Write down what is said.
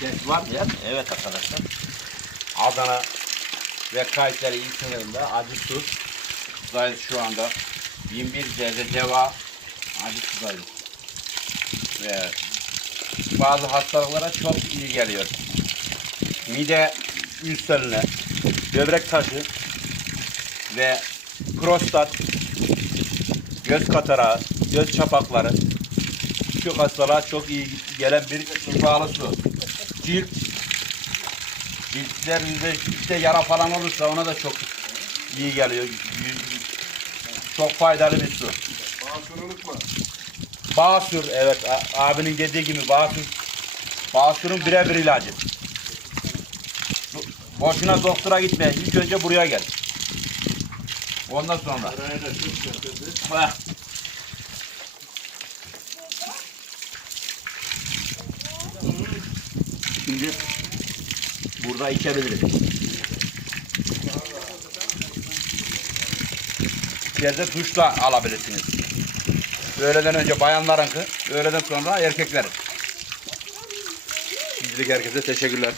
Ses var mı ya? Evet arkadaşlar. Adana ve Kayseri il sınırında acı su. Buradayız şu anda. 21 derece ceva acı sudayız. Ve bazı hastalıklara çok iyi geliyor. Mide ülserine, böbrek taşı ve prostat, göz katarağı, göz çapakları birçok hastalığa çok iyi gelen bir şifalı su. Cilt ciltlerinizde işte yara falan olursa ona da çok iyi geliyor. Çok faydalı bir su. Bağışırılık var. Basur evet abinin dediği gibi basur. Basur'un birebir ilacı. Boşuna doktora gitme. İlk önce buraya gel. Ondan sonra. Araya da çok Şimdi burada içebiliriz. İçeride duşla alabilirsiniz. Öğleden önce bayanlarınkı, öğleden sonra erkeklerin. Bizlik herkese teşekkürler.